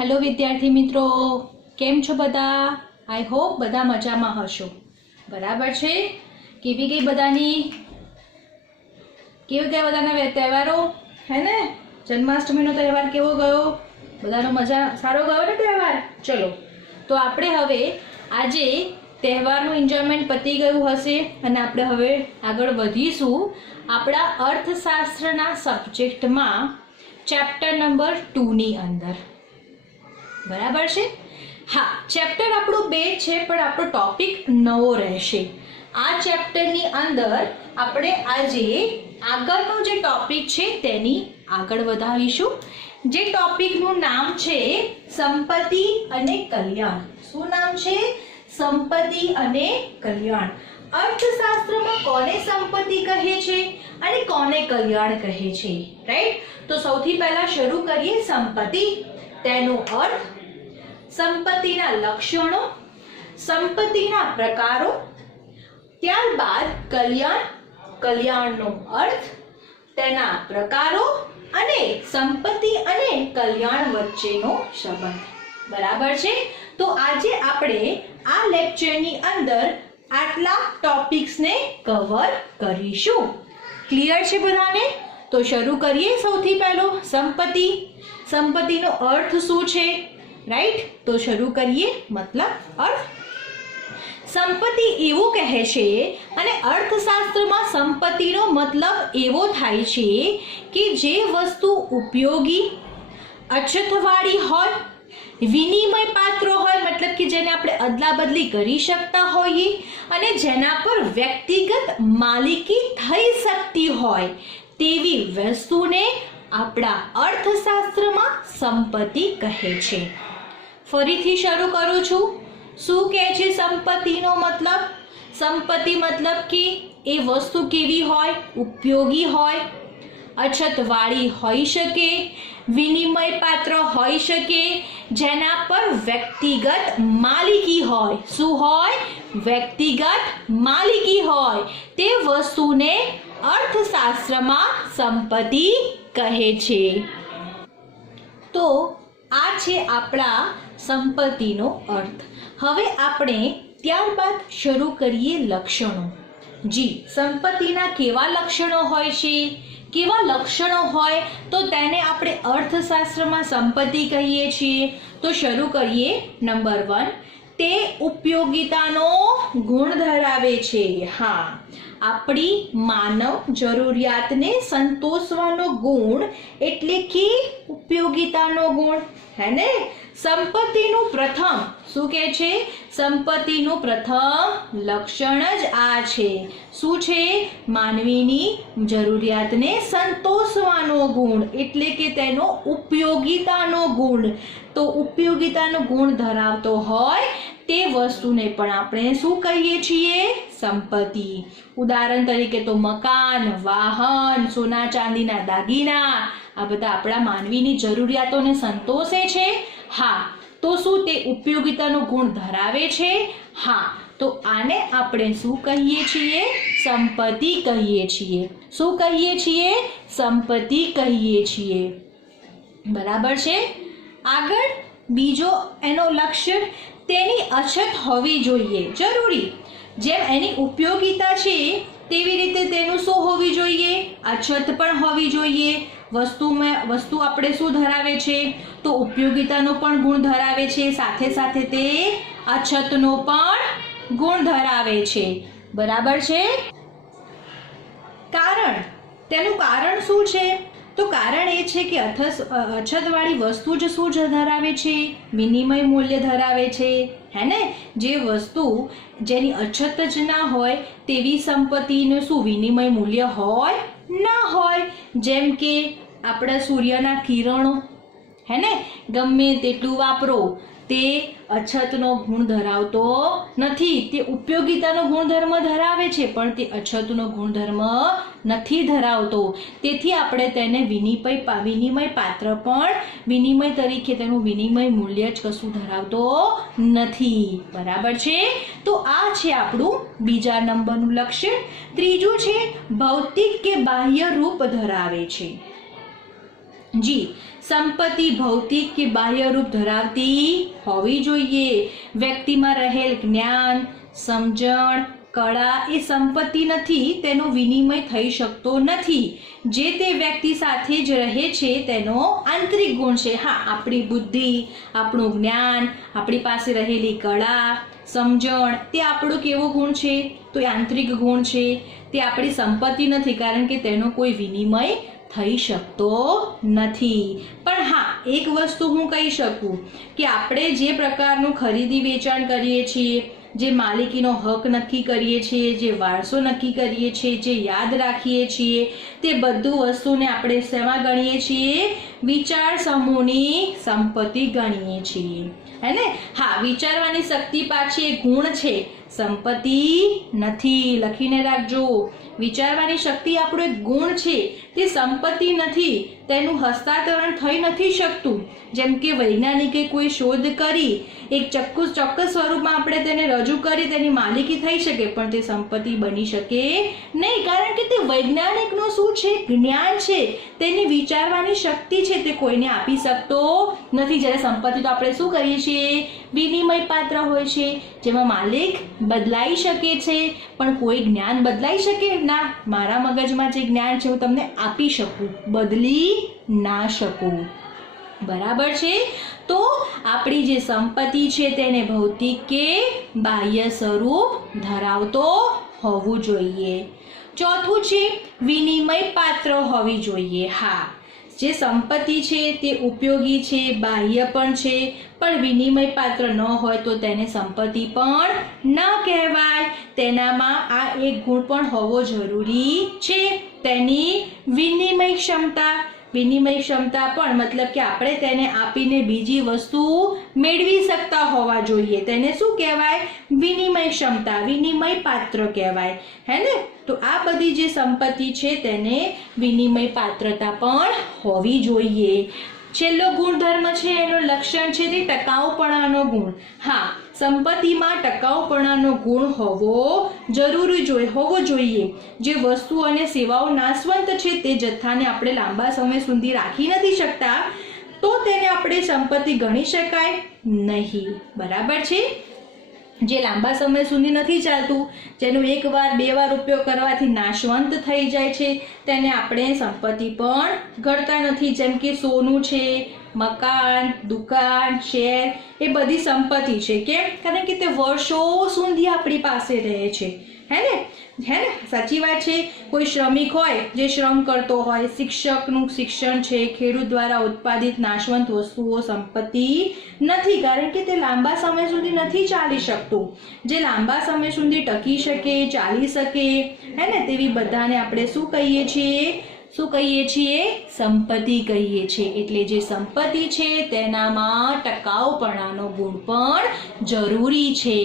Hello विद्यार्थी मित्रों, केम छो बधा? आई होप बधा मजामां हशो। बराबर छे? केवी गई बधानी केवी गया बधाना तहेवारो है ने? जन्माष्टमीनो तहेवार केवो गयो? बधानो मजा सारो गयो ने तहेवार? चलो तो आपणे हवे आजे तहेवारनुं एन्जॉयमेंट पती गयुं हशे अने आपणे हवे आगळ वधीशुं आपणा अर्थशास्त्रना सब्जेक्टमां चैप्टर नंबर 2 नी अंदर। बराबर छे? हाँ, चैप्टर आपणो 2 छे पण आपणो टॉपिक नवो रहेशे। आ चैप्टरनी अंदर आपणे आजे आगळनो जे टॉपिक छे तेनी आगळ वधावीशुं। जे टॉपिकनुं नाम छे संपत्ति अने कल्याण। शुं नाम छे? संपत्ति अने कल्याण। अर्थशास्त्रमां कोने संपत्ति कहे छे अने कोने कल्याण कहे छे? राइट। तो सौथी पहेला शरू करीए संपत्ति, तेनो अर्थ, संपत्तिना लक्षणों, संपत्तिना प्रकारो, त्यारबाद कल्याण, कल्याणनो अर्थ, तेना प्रकारो अने संपत्ति अने कल्याण वच्चेनो संबंध। बराबर छे? तो आजे आपणे आ लेक्चरनी अंदर आटला टॉपिक्स ने कवर करीशुं। क्लियर छे बधाने? तो शुरू करिए। सौथी पहेलो संपत्ति। संपत्तिनो अर्थ शुं छे? राइट। तो शुरू करिए। मतलब अर्थ। संपत्ति एवुं कहे छे अने अर्थशास्त्रमां संपत्तिनो मतलब एवो थाय छे कि जे वस्तु उपयोगी, अछतवाળી होय, विनिमय पात्र होय, मतलब कि जेने आपणे अदला बदली करी शकता होईए अने जेना पर व्यक्तिगत मालिकी थई सकती होय तेवी वस्तुने आपणा अर्थशास्त्रमां संपत्ति कहे छे। फरीथी शरू करूं छुं। शुं कहे छे संपत्तिनो मतलब? संपत्ति मतलब कि ए वस्तु केवी होय? उपयोगी होय, अछतवाળી होई शके, विनिमय पात्र होई शके, जेना पर व्यक्तिगत मालिकी होय। शुं होय? व्यक्तिगत मालिकी होय ते वस्तुने अर्थशास्त्रमा संपत्ति कहे छे। तो आ छे आपणा संपत्तिनो अर्थ। हवे आपणे त्यारबाद शरू करीए लक्षणों। जी, संपत्तिना केवा लक्षणों होय छे? केवा लक्षणों होय तो तेने आपणे अर्थशास्त्रमा संपत्ति कहीए छीए। तो शुरू करीए। नंबर 1, ते उपयोगितानो गुण धरावे छे। हाँ, आपणी मानव जरूरियातने संतोषवानो गुण एटले कि उपयोगितानो गुण है ने। संपत्तिनु प्रथम शुं कहे छे? संपत्तिनु प्रथम लक्षण ज आ छे। शुं छे? मानवीनी जरूरियातने संतोषवानो गुण एटले कि तेनो उपयोगितानो गुण। तो उपयोगितानो गुण धरावतो होय ते वस्तुने पण आपणे शुं कहीए छीए? संपत्ति। उदाहरण तरीके तो मकान, वाहन, सोना चांदीना दागीना आ बधा आपणा मानवीनी जरूरियातोने संतोषे छे। हाँ, तो शुं ते उपयोगितानो गुण धरावे छे? हाँ, तो आने आपणे शुं कहीए छीए? संपत्ति कहीए छीए। शुं कहीए छीए? संपत्ति कहीए छीए। बराबर छे? आगळ बीजो एनो लक्षण, तेनी अछत होवी जोईए। जरूरी जेम एनी उपयोगिता छे तेवी रीते तेनुं शुं होवी जोईए? अछत पण होवी जोईए। वस्तु आपणे शुं धरावे छे? तो उपयोगितानो पण गुण धरावे छे, साथे साथे ते अछतनो पण गुण धरावे छे। बराबर छे? कारण, तेनुं कारण शुं छे? तो कारण ए छे कि अछतवाળી वस्तु ज शुं धरावे छे? विनिमय मूल्य धरावे छे, है ने। जे वस्तु जेनी अछत ज ना होय तेवी संपत्तिनुं शुं विनिमय मूल्य होय? ना होय। जेम के आपणा सूर्यना किरणों, है ने, गमे तेटલું वापरो ते अछतनो गुण धरावतो नथी। ते उपयोगितानो गुणधर्म धरावे छे पण ते अछतनो गुणधर्म नथी धरावतो। तेथी आपणे तेने विनिमय पात्र पण विनिमय तरीके तेनुं विनिमय मूल्य ज कशुं धरावतो नथी। बराबर छे? तो आ छे आपणुं बीजा नंबरनुं लक्षण। त्रीजुं छे भौतिक के बाह्य रूप धरावे छे। જી, સંપત્તિ ભૌતિક કે બાહ્ય રૂપ ધરાવતી હોવી જોઈએ. વ્યક્તિમાં રહેલ જ્ઞાન, સમજણ, કળા એ સંપત્તિ નથી, તેનો વિનિમય થઈ શકતો નથી. જે તે વ્યક્તિ સાથે જ રહે છે તેનો આંતરિક ગુણ છે. હા, આપણી બુદ્ધિ, આપણું જ્ઞાન, આપણી પાસે રહેલી કળા, સમજણ, તે આપણો કેવો ગુણ છે? તો એ આંતરિક ગુણ છે. તે આપણી સંપત્તિ નથી, કારણ કે તેનો કોઈ વિનિમય થઈ શકતો નથી. પણ હા, એક વસ્તુ હું કહી શકું કે આપણે જે પ્રકારનું ખરીદી વેચાણ કરીએ છીએ, જે માલિકીનો હક નક્કી કરીએ છીએ, જે વારસો નક્કી કરીએ છીએ, જે યાદ રાખીએ છીએ, તે બધું વસ્તુને આપણે શેમાં ગણીએ છીએ? વિચાર સમૂહની સંપત્તિ ગણીએ છીએ, હે ને? હા, વિચારવાની શક્તિ પાછી એક ગુણ છે, સંપત્તિ નથી. લખીને રાખજો, વિચારવાની શક્તિ આપણો એક ગુણ છે, તે સંપત્તિ નથી. તેનું હસ્તાંતરણ થઈ નથી શકતું. જેમ કે વૈજ્ઞાનિકે કોઈ શોધ કરી, એક ચોક્કસ સ્વરૂપમાં આપણે તેને રજૂ કરી, તેની માલિકી થઈ શકે, પણ તે સંપત્તિ બની શકે નહીં, કારણ કે તે વૈજ્ઞાનિકનું શું છે? જ્ઞાન છે, તેની વિચારવાની શક્તિ છે, તે કોઈને આપી શકતો નથી. જ્યારે સંપત્તિ તો આપણે શું કરીએ છીએ? વિનિમય પાત્ર હોય છે, જેમાં માલિક બદલાઈ શકે છે, પણ કોઈ જ્ઞાન બદલાઈ શકે ના. મારા મગજમાં જે જ્ઞાન છે હું તમને આપી શકું, બદલી ના શકું. બરાબર છે? તો આપણી જે સંપત્તિ છે તેને ભૌતિક કે બાહ્ય સ્વરૂપ ધરાવતો હોવું જોઈએ. ચોથું છે વિનિમય પાત્ર હોવી જોઈએ. હા, જે સંપત્તિ છે તે ઉપયોગી છે, બાહ્ય પણ છે, પણ વિનિમય પાત્ર ન હોય તો તેને સંપત્તિ પણ ન કહેવાય. તેનામાં આ એક ગુણ પણ હોવો જરૂરી છે, તેની વિનિમય ક્ષમતા. વિનિમય ક્ષમતા પણ મતલબ કે આપણે તેને આપીને બીજી વસ્તુ મેળવી શકતા હોવા જોઈએ. તેને શું કહેવાય? વિનિમય ક્ષમતા, વિનિમય પાત્ર કહેવાય, હે ને? તો આ બધી જે સંપત્તિ છે તેને વિનિમય પાત્રતા પણ હોવી જોઈએ. છેલ્લો ગુણધર્મ છે, એનું લક્ષણ છે તે ટકાઉપણાનો ગુણ. હા, સંપત્તિમાં ટકાઉપણાનો ગુણ હોવો જોઈએ. જે વસ્તુ અને સેવાઓ નાશવંત છે, તે જથ્થાને આપણે લાંબા સમય સુધી રાખી નથી શકતા, તો તેને આપણે સંપત્તિ ગણી શકાય નહીં. બરાબર છે? જે લાંબા સમય સુધી નથી ચાલતું, જેનો એકવાર બે વાર ઉપયોગ કરવાથી નાશવંત થઈ જાય છે, તેને આપણે સંપત્તિ પણ ગણતા નથી. જેમ કે સોનું છે, મકાન, દુકાન, શેર, એ બધી સંપત્તિ છે. કેમ? કારણ કે તે વર્ષો સુધી આપણી પાસે રહે છે, હે ને? સાચી વાત છે. કોઈ શ્રમિક હોય જે શ્રમ કરતો હોય, શિક્ષકનું શિક્ષણ છે, ખેડૂત દ્વારા ઉત્પાદિત નાશવંત વસ્તુઓ સંપત્તિ નથી, કારણ કે તે લાંબા સમય સુધી નથી ચાલી શકતું. જે લાંબા સમય સુધી ટકી શકે, ચાલી શકે, હે ને, તેવી બધાને આપણે શું કહીએ છીએ? સંપત્તિ કહીએ છીએ. એટલે જે સંપત્તિ છે તેનામાં ટકાઉપણાનો ગુણ પણ જરૂરી છે.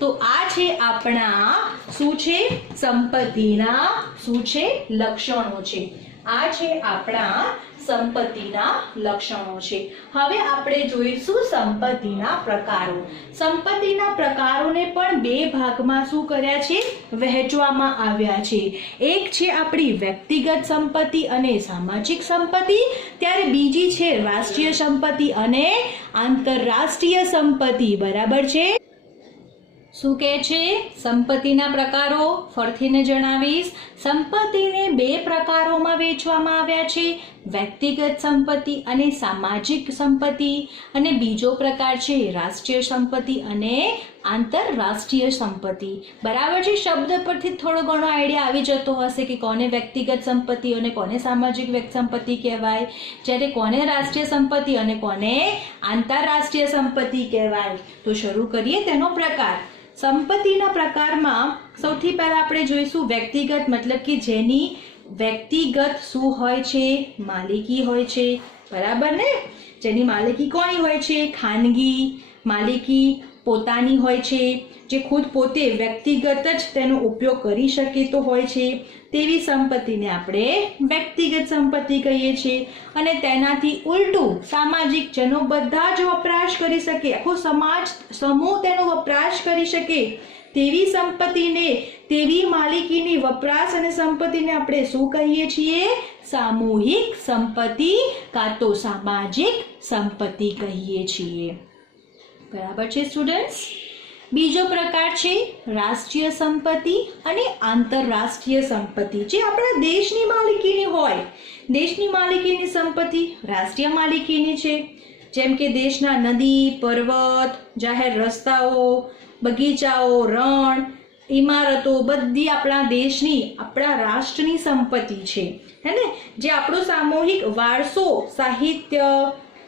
તો આ છે આપણા શું છે? સંપત્તિના શું છે? લક્ષણો છે. આ છે આપણા સંપત્તિના લક્ષણો છે. હવે આપણે જોઈશું સંપત્તિના પ્રકારો. સંપત્તિના પ્રકારોને પણ બે ભાગમાં શું કર્યા છે? વહેંચવામાં આવ્યા છે. એક છે આપણી વ્યક્તિગત સંપત્તિ અને સામાજિક સંપત્તિ, ત્યારે બીજી છે રાષ્ટ્રીય સંપત્તિ અને આંતરરાષ્ટ્રીય સંપત્તિ. બરાબર છે? શું કહે છે? સંપત્તિના પ્રકારો ફરીને જણાવીશ. સંપત્તિને બે પ્રકારોમાં વહેંચવામાં આવ્યા છે, વ્યક્તિગત સંપત્તિ અને સામાજિક સંપત્તિ, અને બીજો પ્રકાર છે રાષ્ટ્રીય સંપત્તિ અને આંતરરાષ્ટ્રીય સંપત્તિ. બરાબર છે? શબ્દ પરથી થોડો ઘણો આઈડિયા આવી જતો હશે કે કોને વ્યક્તિગત સંપત્તિ અને કોને સામાજિક સંપત્તિ કહેવાય, જ્યારે કોને રાષ્ટ્રીય સંપત્તિ અને કોને આંતરરાષ્ટ્રીય સંપત્તિ કહેવાય. તો શરૂ કરીએ તેનો પ્રકાર. સંપત્તિના પ્રકારમાં સૌથી પહેલા આપણે જોઈશું વ્યક્તિગત, મતલબ કે જેની વ્યક્તિગત શું હોય છે? માલિકી હોય છે. બરાબર ને? જેની માલિકી કોની હોય છે? ખાનગી માલિકી પોતાની હોય છે, જે ખુદ પોતે વ્યક્તિગત જ તેનો ઉપયોગ કરી શકે તો હોય છે, તેવી સંપત્તિને આપણે વ્યક્તિગત સંપત્તિ કહીએ છીએ. અને તેનાથી ઉલટું સામાજિક, જેનો બધા જ વપરાશ કરી શકે, આખો સમાજ સમૂહ તેનો વપરાશ કરી શકે તેવી સંપત્તિને, તેવી માલિકીની વપરાશ અને સંપત્તિને આપણે શું કહીએ છીએ? સામૂહિક સંપત્તિ કાં તો સામાજિક સંપત્તિ કહીએ છીએ. બરાબર છે સ્ટુડન્ટ્સ? બીજો પ્રકાર છે રાષ્ટ્રીય સંપત્તિ અને આંતરરાષ્ટ્રીય સંપત્તિ, જે આપણા દેશની માલિકીની હોય. દેશની માલિકીની સંપત્તિ રાષ્ટ્રીય માલિકીની છે, જેમ કે દેશના નદી, પર્વત, જાહેર રસ્તાઓ, બગીચાઓ, રણ, ઇમારતો બધી આપણા દેશની, આપણા રાષ્ટ્રની સંપત્તિ છે, હે ને? જે આપણો સામૂહિક વારસો, સાહિત્ય,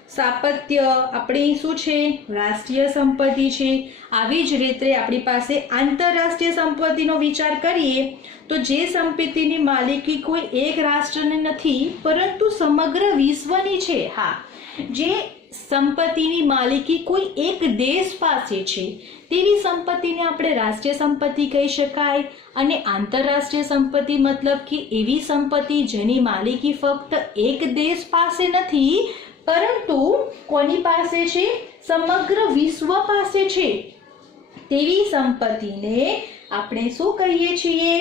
સ્થાપત્ય આપણી શું છે? રાષ્ટ્રીય સંપત્તિ છે. આવી જ રીતે આપણી પાસે આંતરરાષ્ટ્રીય સંપત્તિનો વિચાર કરીએ તો જે સંપત્તિની માલિકી કોઈ એક રાષ્ટ્રની નથી પરંતુ સમગ્ર વિશ્વની છે. હા, જે સંપત્તિની માલિકી કોઈ એક દેશ પાસે છે તેવી સંપત્તિને આપણે રાષ્ટ્રીય સંપત્તિ કહી શકાય. અને આંતરરાષ્ટ્રીય સંપત્તિ મતલબ કે એવી સંપત્તિ જેની માલિકી ફક્ત એક દેશ પાસે નથી પરંતુ કોની પાસે છે? સમગ્ર વિશ્વ પાસે છે. તેવી સંપત્તિને આપણે શું કહીએ છીએ?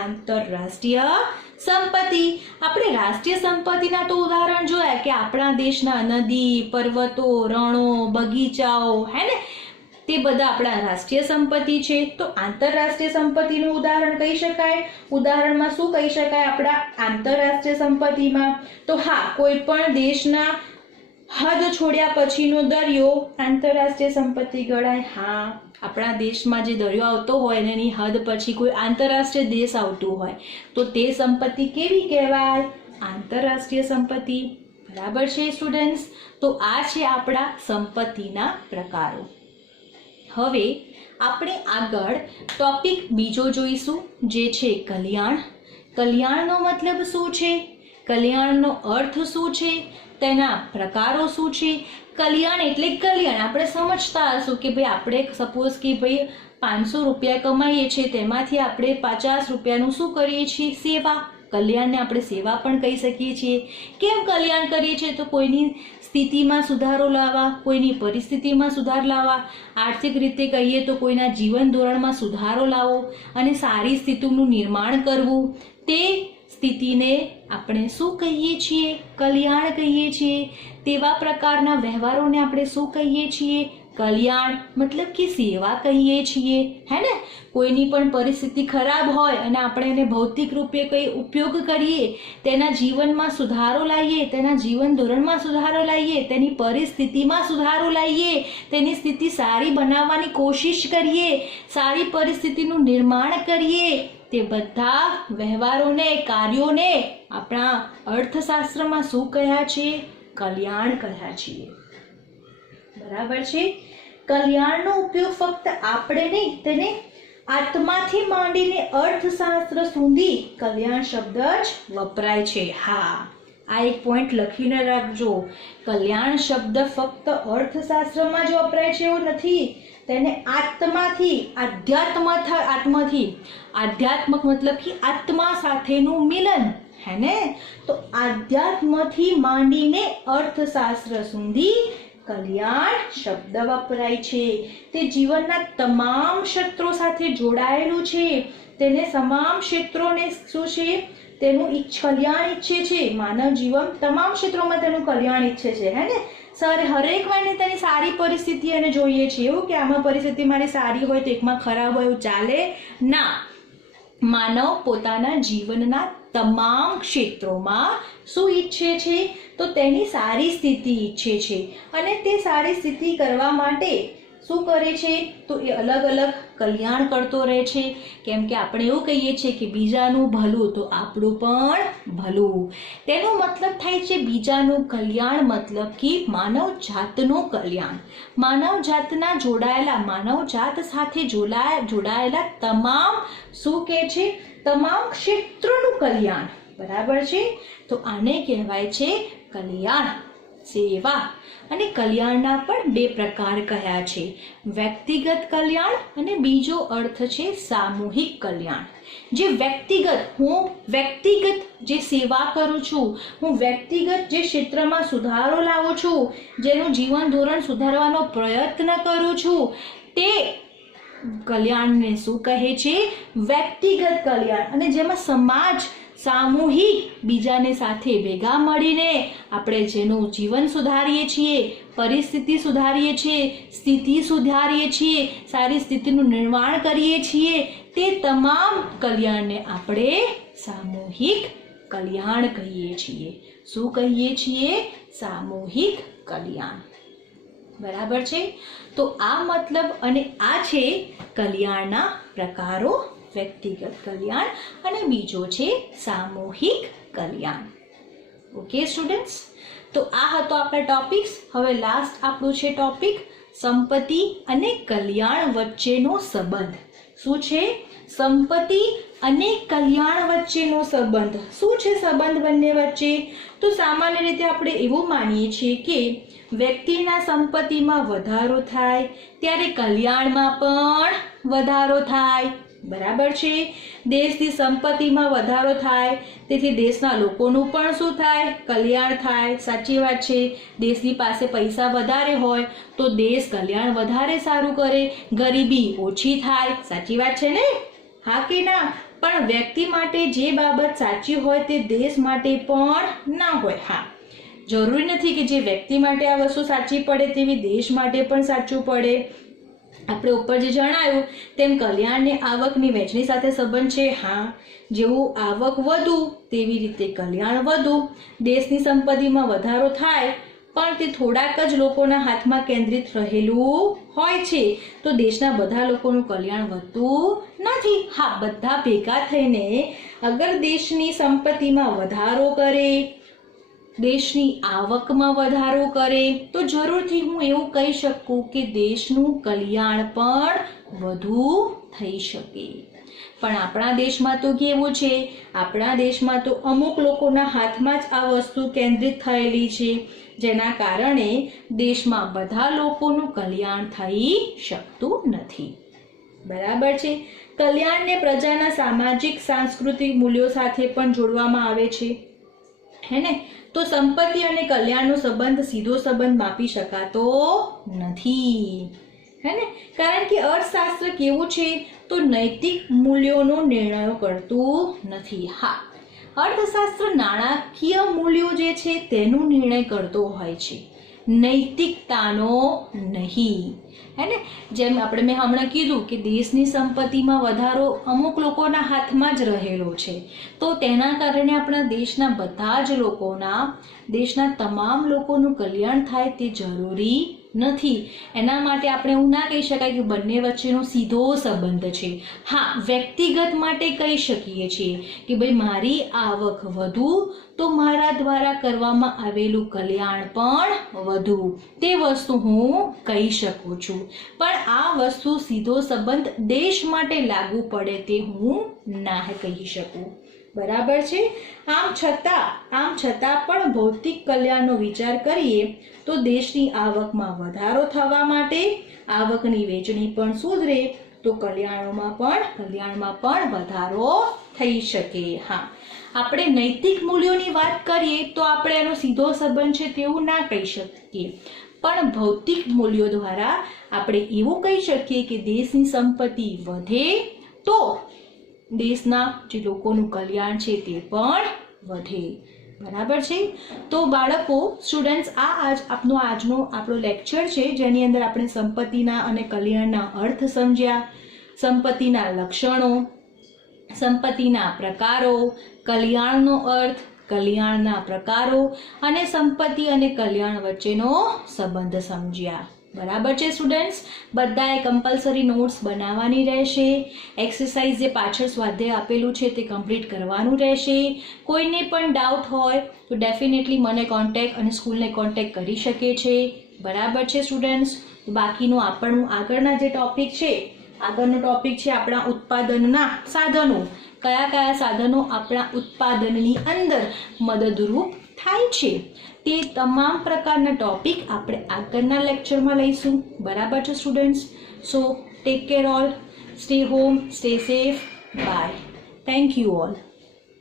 આંતરરાષ્ટ્રીય સંપત્તિ. આપણે રાષ્ટ્રીય સંપત્તિના તો ઉદાહરણ જોયા કે આપણા દેશના નદી, પર્વતો, રણો, બગીચાઓ, હે ને? તે બધા આપણા રાષ્ટ્રીય સંપત્તિ છે. તો આંતરરાષ્ટ્રીય સંપત્તિનું ઉદાહરણ કહી શકાય. ઉદાહરણમાં શું કહી શકાય આપણા આંતરરાષ્ટ્રીય સંપત્તિમાં? તો હા, કોઈ પણ દેશના હદ છોડ્યા પછીનો દરિયો આંતરરાષ્ટ્રીય સંપત્તિ ગણાય. હા, આપણા દેશમાં જે દરિયો આવતો હોય અને એની હદ પછી કોઈ આંતરરાષ્ટ્રીય દેશ આવતું હોય તો તે સંપત્તિ કેવી કહેવાય? આંતરરાષ્ટ્રીય સંપત્તિ. બરાબર છે સ્ટુડન્ટ્સ? તો આ છે આપણા સંપત્તિના પ્રકારો. હવે આપણે આગળ ટોપિક બીજો જોઈશું, જે છે કલ્યાણ. કલ્યાણનો મતલબ શું છે? કલ્યાણનો અર્થ શું છે? તેના પ્રકારો શું છે? કલ્યાણ એટલે કલ્યાણ. આપણે સમજતા હશું કે ભાઈ આપણે સપોઝ કે ભાઈ 500 રૂપિયા કમાઈએ છીએ, તેમાંથી આપણે 50 રૂપિયાનું શું કરીએ છીએ? સેવા. કલ્યાણને આપણે સેવા પણ કહી શકીએ છીએ. કેમ કલ્યાણ કરીએ છીએ? તો કોઈની સ્થિતિમાં સુધારો લાવવા, કોઈની પરિસ્થિતિમાં સુધાર લાવવા, આર્થિક રીતે કહીએ તો કોઈના જીવન ધોરણમાં સુધારો લાવવો અને સારી સ્થિતિનું નિર્માણ કરવું. તે સ્થિતિને આપણે શું કહીએ છીએ? કલ્યાણ કહીએ છીએ. તેવા પ્રકારના વ્યવહારોને આપણે શું કહીએ છીએ? કલ્યાણ મતલબ કે સેવા કહીએ છીએ, હે ને? કોઈની પણ પરિસ્થિતિ ખરાબ હોય અને આપણે એને ભૌતિક રૂપે કંઈ ઉપયોગ કરીએ, તેના જીવનમાં સુધારો લાવીએ, તેના જીવન ધોરણમાં સુધારો લાવીએ, તેની પરિસ્થિતિમાં સુધારો લાવીએ, તેની સ્થિતિ સારી બનાવવાની કોશિશ કરીએ, સારી પરિસ્થિતિનું નિર્માણ કરીએ, તે બધા વ્યવહારોને, કાર્યોને આપણા અર્થશાસ્ત્રમાં શું કહ્યા છે? કલ્યાણ કહ્યા છીએ. બરાબર છે? કલ્યાણનો ઉપયોગ ફક્ત આપણે નહીં, તેને આત્માથી માંડીને અર્થશાસ્ત્ર સુધી કલ્યાણ શબ્દ જ વપરાય છે. હા, આ એક પોઈન્ટ લખીને રાખજો. કલ્યાણ શબ્દ ફક્ત અર્થશાસ્ત્રમાં જ વપરાય છે એવું નથી. તેને આત્માથી, આત્માથી, આધ્યાત્મક મતલબ કે આત્મા સાથેનું મિલન, હે ને? તો આધ્યાત્મથી માંડીને અર્થશાસ્ત્ર સુધી કલ્યાણ શબ્દ વપરાય છે. તે જીવનના તમામ ક્ષેત્રો સાથે જોડાયેલું છે. તેને તમામ ક્ષેત્રોને શું છે? તેનું કલ્યાણ ઈચ્છે છે. માનવ જીવન તમામ ક્ષેત્રોમાં તેનું કલ્યાણ ઈચ્છે છે, હે ને? હરેક વાને તેની સારી પરિસ્થિતિ એને જોઈએ છે. એવું કે આમાં પરિસ્થિતિ મારી સારી હોય તો એકમાં ખરાબ હોય એવું ચાલે ના. માનવ પોતાના જીવનના તમામ ક્ષેત્રોમાં શું ઈચ્છે છે? તો તેની સારી સ્થિતિ ઈચ્છે છે. અને તે સારી સ્થિતિ કરવા માટે શું કરે છે? તો એ અલગ અલગ કલ્યાણ કરતો રહે છે. કેમ કે આપણે એવું કહીએ છીએ કે બીજાનું ભલું તો આપણું પણ ભલું. તેનો મતલબ થાય છે બીજાનું કલ્યાણ, મતલબ કે માનવ જાતનું કલ્યાણ. માનવ જાતના જોડાયેલા, માનવ જાત સાથે જોડાયેલા તમામ શું કહે છે? તમામ ક્ષેત્રોનું કલ્યાણ. બરાબર છે? તો આને કહેવાય છે કલ્યાણ. સેવા અને કલ્યાણના પણ બે પ્રકાર કહ્યા છે, વ્યક્તિગત કલ્યાણ અને બીજો અર્થ છે સામૂહિક કલ્યાણ. જે વ્યક્તિગત, હું વ્યક્તિગત જે સેવા કરું છું, હું વ્યક્તિગત જે ક્ષેત્રમાં સુધારો લાવું છું, જેનું જીવન ધોરણ સુધારવાનો પ્રયત્ન કરું છું, તે કલ્યાણને શું કહે છે? વ્યક્તિગત કલ્યાણ. અને જેમાં સમાજ સામૂહિક બીજાને સાથે ભેગા મળીને આપણે જેનું જીવન સુધારીએ છીએ, પરિસ્થિતિ સુધારીએ છીએ, સ્થિતિ સુધારીએ છીએ, સારી સ્થિતિનું નિર્માણ કરીએ છીએ, તે તમામ કલ્યાણને આપણે સામૂહિક કલ્યાણ કહીએ છીએ. શું કહીએ છીએ? સામૂહિક કલ્યાણ. બરાબર છે? તો આ મતલબ અને આ છે કલ્યાણના પ્રકારો. વ્યક્તિગત કલ્યાણ અને બીજો છે સામૂહિક કલ્યાણ. ઓકે સ્ટુડન્ટ્સ, તો આ હતો આપણા ટોપિક્સ. હવે લાસ્ટ આપણું છે ટોપિક સંપત્તિ અને કલ્યાણ વચ્ચેનો સંબંધ. શું છે? સંપત્તિ અને કલ્યાણ વચ્ચેનો સંબંધ. શું છે સંબંધ બંને વચ્ચે? તો સામાન્ય રીતે આપણે એવું માનીએ છીએ કે વ્યક્તિના સંપત્તિમાં વધારો થાય ત્યારે કલ્યાણમાં પણ વધારો થાય. બરાબર છે? દેશની સંપત્તિમાં વધારો થાય તેથી દેશના લોકોનું પણ શું થાય? કલ્યાણ થાય. સાચી વાત છે. દેશની પાસે પૈસા વધારે હોય તો દેશ કલ્યાણ વધારે સારું કરે, ગરીબી ઓછી થાય. સાચી વાત છે ને? હા કે ના? પણ વ્યક્તિ માટે જે બાબત સાચી હોય તે દેશ માટે પણ ના હોય. હા, જરૂરી નથી કે જે વ્યક્તિ માટે આ વસ્તુ સાચી પડે તેવી દેશ માટે પણ સાચું પડે. આપણે ઉપર જે જણાવ્યું તેમ કલ્યાણને આવકની વહેંચણી સાથે સંબંધ છે. હા, જેવું આવક વધુ તેવી રીતે કલ્યાણ વધુ. દેશની સંપત્તિમાં વધારો થાય પણ તે થોડાક જ લોકોના હાથમાં કેન્દ્રિત રહેલું હોય છે તો દેશના બધા લોકોનું કલ્યાણ વધતું નથી. હા, બધા ભેગા થઈને અગર દેશની સંપત્તિમાં વધારો કરે, દેશની આવકમાં વધારો કરે તો જરૂરથી હું એવું કહી શકું કે દેશનું કલ્યાણ પણ વધુ થઈ શકે. પણ આપણા દેશમાં તો કેવું છે? આપણા દેશમાં તો અમુક લોકોના હાથમાં જ આ વસ્તુ કેન્દ્રિત થયેલી છે, જેના કારણે દેશમાં બધા લોકોનું કલ્યાણ થઈ શકતું નથી. બરાબર છે? કલ્યાણને પ્રજાના સામાજિક સાંસ્કૃતિક મૂલ્યો સાથે પણ જોડવામાં આવે છે, હે ને? તો સંપત્તિ અને કલ્યાણનો સંબંધ સીધો સંબંધ માપી શકાતો નથી, હે ને? કારણ કે અર્થશાસ્ત્ર કેવું છે? તો નૈતિક મૂલ્યોનો નિર્ણયો કરતું નથી. હા, અર્થશાસ્ત્ર નાણાકીય મૂલ્યો જે છે તેનો નિર્ણય કરતો હોય છે, નૈતિકતાનો નહીં, હે ને? જેમ મેં હમણાં કીધું કે દેશની સંપત્તિમાં વધારો અમુક લોકોના હાથમાં જ રહેલો છે તો તેના કારણે આપણા દેશના બધા જ લોકોના, દેશના તમામ લોકોનું કલ્યાણ થાય તે જરૂરી નથી. એના માટે આપણે એવું ના કહી શકાય કે બંને વચ્ચેનો સીધો સંબંધ છે. હા, વ્યક્તિગત માટે કહી શકીએ છીએ કે ભાઈ મારી આવક વધુ તો મારા દ્વારા કરવામાં આવેલું કલ્યાણ પણ વધુ. તે વસ્તુ હું કહી શકું છું. પણ આ વસ્તુ સીધો સંબંધ દેશ માટે લાગુ પડે તે હું ના કહી શકું. બરાબર છે? આમ છતાં પણ ભૌતિક કલ્યાણનો વિચાર કરીએ તો દેશની આવકમાં વધારો થવા માટે આવકની વહેંચણી પણ સુધરે તો કલ્યાણમાં પણ વધારો થઈ શકે. હા, આપણે નૈતિક મૂલ્યોની વાત કરીએ તો આપણે એનો સીધો સંબંધ છે તેવું ના કહી શકીએ, પણ ભૌતિક મૂલ્યો દ્વારા આપણે એવું કહી શકીએ કે દેશની સંપત્તિ વધે તો દેશના જે લોકોનું કલ્યાણ છે તે પણ વધે. બરાબર છે? તો બાળકો, સ્ટુડન્ટ્સ, આજનો આપણો લેક્ચર છે જેની અંદર આપણે સંપત્તિના અને કલ્યાણના અર્થ સમજ્યા, સંપત્તિના લક્ષણો, સંપત્તિના પ્રકારો, કલ્યાણનો અર્થ, કલ્યાણના પ્રકારો અને સંપત્તિ અને કલ્યાણ વચ્ચેનો સંબંધ સમજ્યા. બરાબર છે સ્ટુડન્ટ્સ? બધાએ કમ્પલસરી નોટ્સ બનાવવાની રહેશે. એક્સરસાઇઝ જે પાછળ સ્વાધ્યાય આપેલું છે તે કમ્પ્લીટ કરવાનું રહેશે. કોઈને પણ ડાઉટ હોય તો ડેફિનેટલી મને કોન્ટેક્ટ અને સ્કૂલને કોન્ટેક્ટ કરી શકે છે. બરાબર છે સ્ટુડન્ટ્સ? બાકીનું આપણું આગળનો ટોપિક છે આપણા ઉત્પાદનના સાધનો. કયા સાધનો આપણા ઉત્પાદનની અંદર મદદરૂપ થાય છે તે તમામ પ્રકારના ટોપિક આપણે આગળના લેક્ચરમાં લઈશું. બરાબર છે students? So take care all, stay home, stay safe, bye. Thank you all.